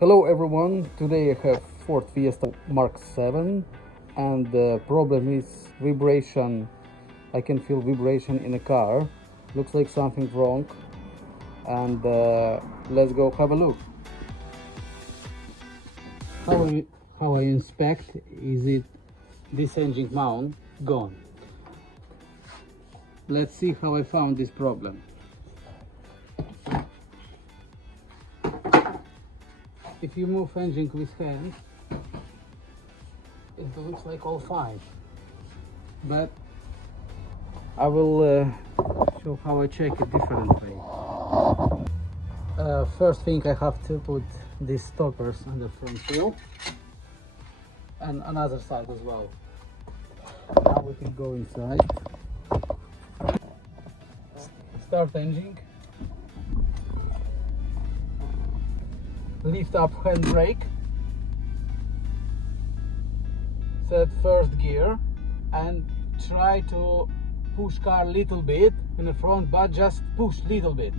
Hello everyone, today I have Ford Fiesta Mark 7 and the problem is vibration. I can feel vibration in the car. Looks like something wrong, and let's go have a look. How I inspect is it this engine mount gone. Let's see how I found this problem. If you move engine with hand, it looks like all fine, but I will show how I check it differently. First thing, I have to put these stoppers on the front wheel and another side as well. Now we can go inside. Start engine. Lift up handbrake. Set first gear and try to push car a little bit in the front, but just push little bit.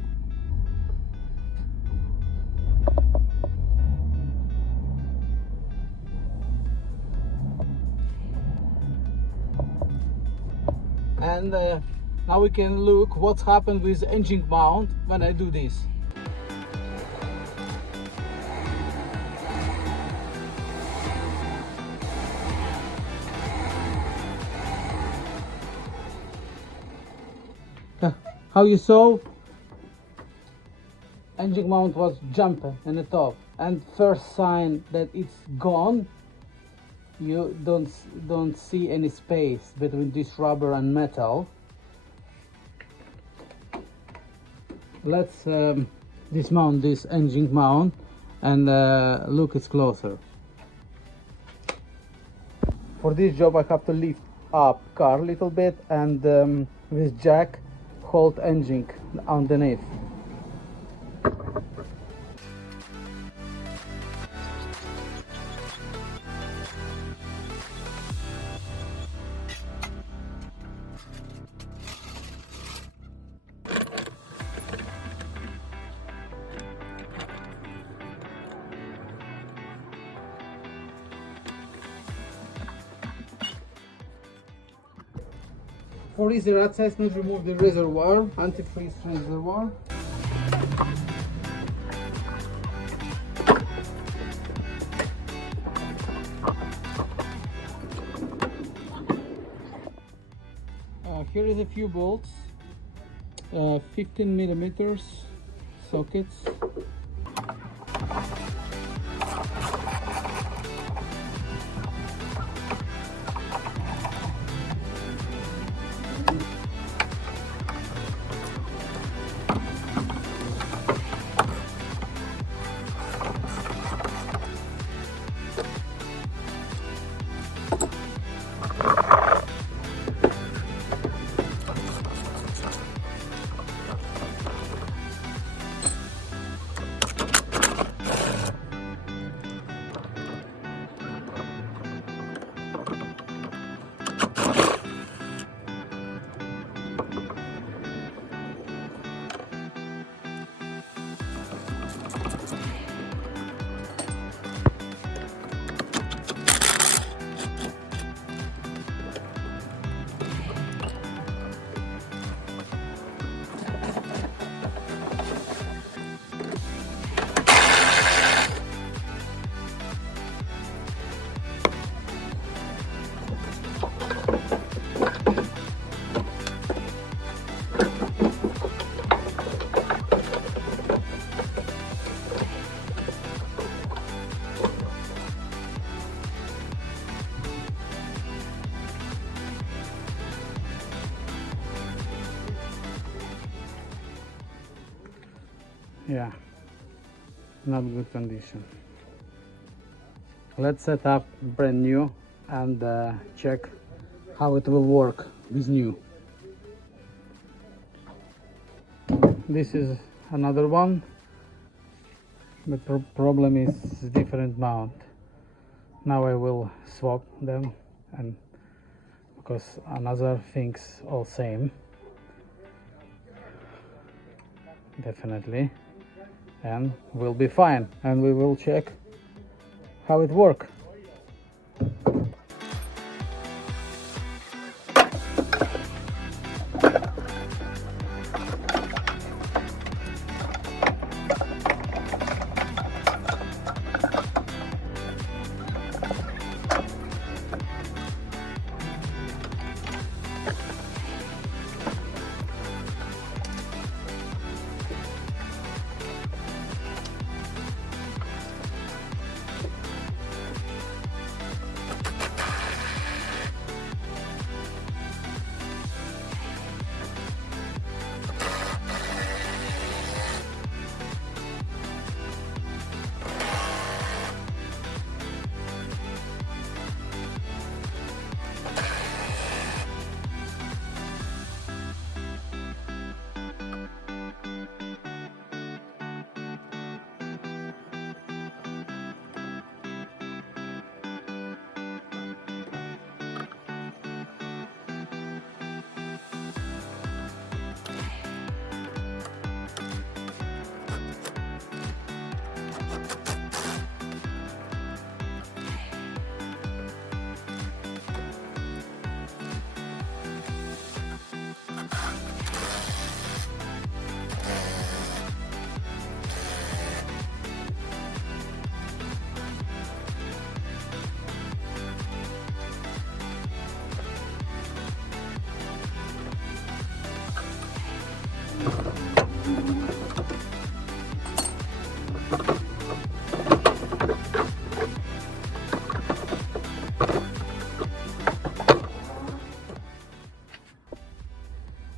And now we can look what's happened with engine mount when I do this. How you saw, engine mount was jumping in the top, and first sign that it's gone, you don't see any space between this rubber and metal. Let's dismount this engine mount and look it closer. For this job I have to lift up car a little bit and with jack hold engine underneath. For easier assessment, remove the reservoir, antifreeze reservoir. Here is a few bolts, 15 millimeters sockets. Yeah, not good condition. Let's set up brand new and check how it will work with new. This is another one. The problem is different mount. Now I will swap them, and because another things all same, definitely. and we'll be fine, and we will check how it works.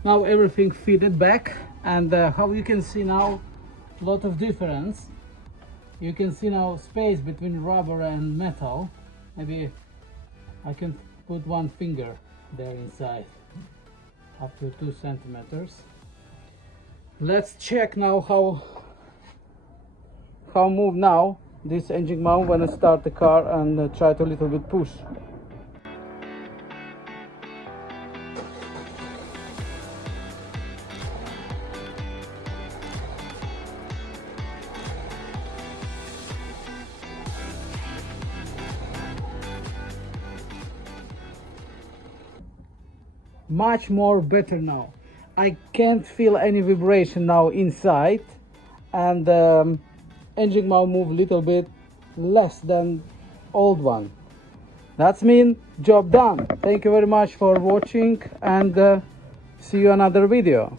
Now everything fitted back, and how you can see now, lot of difference. You can see now space between rubber and metal. Maybe I can put one finger there inside, up to 2 centimeters. Let's check now how move now this engine mount when I start the car, and try to a little bit push. Much more better now. I can't feel any vibration now inside, and engine mount move a little bit less than old one. That's mean job done. Thank you very much for watching, and see you another video.